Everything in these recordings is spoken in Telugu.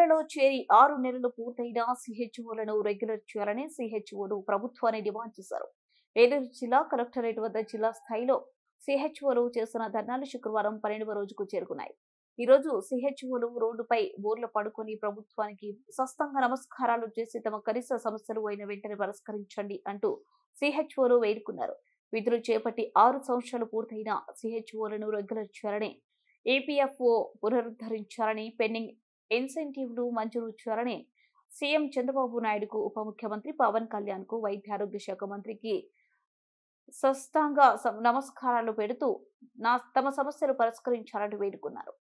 విధులలో చేరి 6 నెలలు పూర్తయిన సీహెచ్ఓలను రెగ్యులర్ చేయాలని సీహెచ్ఓలు ప్రభుత్వాన్ని డిమాండ్ చేశారు. ఏలూరు జిల్లా కలెక్టరేట్ వద్ద జిల్లా స్థాయిలో సీహెచ్ఓలు చేస్తున్న ధర్నాలు శుక్రవారం 12వ రోజుకు చేరుకున్నాయి. ఈ రోజు సీహెచ్ఓలు రోడ్డుపై బోర్ల పడుకొని ప్రభుత్వానికి సస్తంగా నమస్కారాలు చేసి తమ కనీస సమస్యలు అయిన వెంటనే పరిష్కరించండి అంటూ సీహెచ్ఓలు వేడుకున్నారు. విధులు చేపట్టి 6 సంవత్సరాలు పూర్తయిన సీహెచ్ఓలను రెగ్యులర్ చేయాలని, ఈపీఎఫ్ఓ పునరుద్ధరించాలని, పెండింగ్ ఇన్సెంటివ్లు మంజూరు చేయాలని సీఎం చంద్రబాబు నాయుడుకు, ఉప ముఖ్యమంత్రి పవన్ కళ్యాణ్ కు, వైద్య ఆరోగ్య శాఖ మంత్రికి సస్తంగా నమస్కారాలు పెడుతూ తమ సమస్యలు పరిష్కరించాలని వేడుకున్నారు.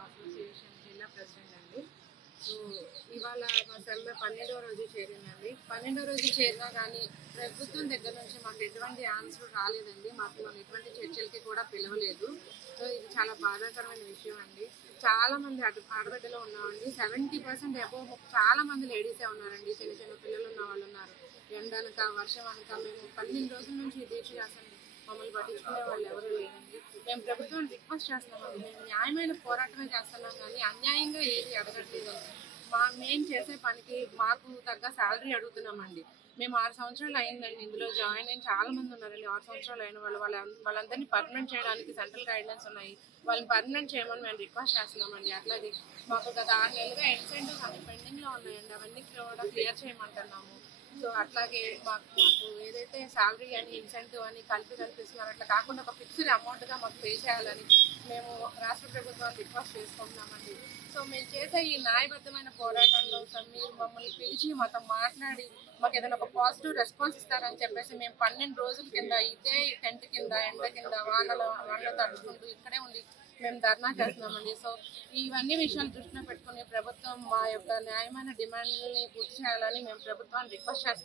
అసోసియేషన్ జిల్లా ప్రెసిడెంట్ అండి. సో ఇవాళ మా సెమ్మె 12వ రోజు చేరిందండి. 12వ రోజు చేరినా కానీ ప్రభుత్వం దగ్గర నుంచి మాకు ఎటువంటి ఆన్సర్ రాలేదండి. మాకు ఎటువంటి చర్చలకి కూడా పిలవలేదు. సో ఇది చాలా బాధాకరమైన విషయం అండి. చాలా మంది ఆడబిడ్డలో ఉన్నామండి. 70% అబోవ్ చాలా మంది లేడీసే ఉన్నారండి. చిన్న చిన్న పిల్లలు ఉన్న వాళ్ళు ఉన్నారు. ఎండనక వర్షం అనక మేము 12 రోజుల నుంచి దీక్ష చేస్తాం. మమ్మల్ని పట్టించుకునే వాళ్ళు ఎవరు లేరండి. మేము ప్రభుత్వాన్ని రిక్వెస్ట్ చేస్తున్నామండి. మేము న్యాయమైన పోరాటమే చేస్తున్నాం కానీ అన్యాయంగా ఏది అడగట్లేదు. మేము చేసే పనికి మాకు తగ్గ శాలరీ అడుగుతున్నామండి. మేము 6 సంవత్సరాలు అయిందండి ఇందులో జాయిన్ అయిన చాలా మంది ఉన్నారండి. 6 సంవత్సరాలు అయిన వాళ్ళందరినీ పర్మనెంట్ చేయడానికి సెంట్రల్ గైడ్లైన్స్ ఉన్నాయి. వాళ్ళని పర్మనెంట్ చేయమని మేము రిక్వెస్ట్ చేస్తున్నామండి. అట్లాగే మాకు గత 6 నెలలుగా ఇన్సెంటివ్స్ అన్ని పెండింగ్లో ఉన్నాయండి. అవన్నీ కూడా క్లియర్ చేయమంటున్నాము. సో అట్లాగే మాకు ఏదైతే శాలరీ అని ఇన్సెంటివ్ అని కల్పిస్తున్నారు అట్లా కాకుండా ఒక ఫిక్స్డ్ అమౌంట్గా మాకు పే చేయాలని మేము రాష్ట్ర ప్రభుత్వాన్ని రిక్వెస్ట్ చేసుకుంటున్నామండి. సో మేము చేసే ఈ న్యాయబద్ధమైన పోరాటంలో మీరు మమ్మల్ని పిలిచి మాతో మాట్లాడి మాకు ఏదైనా ఒక పాజిటివ్ రెస్పాన్స్ ఇస్తారని చెప్పేసి మేము 12 రోజుల కింద ఇదే టెంట్ కింద ఎండ కింద వానలో తడుచుకుంటూ ఇక్కడే ఉండి మేము ధర్నా చేస్తున్నామండి. సో ఇవన్నీ విషయాలు దృష్టిలో పెట్టుకుని ప్రభుత్వం మా యొక్క న్యాయమైన డిమాండ్ని పూర్తి చేయాలని మేము ప్రభుత్వాన్ని రిక్వెస్ట్ చేస్తున్నాం.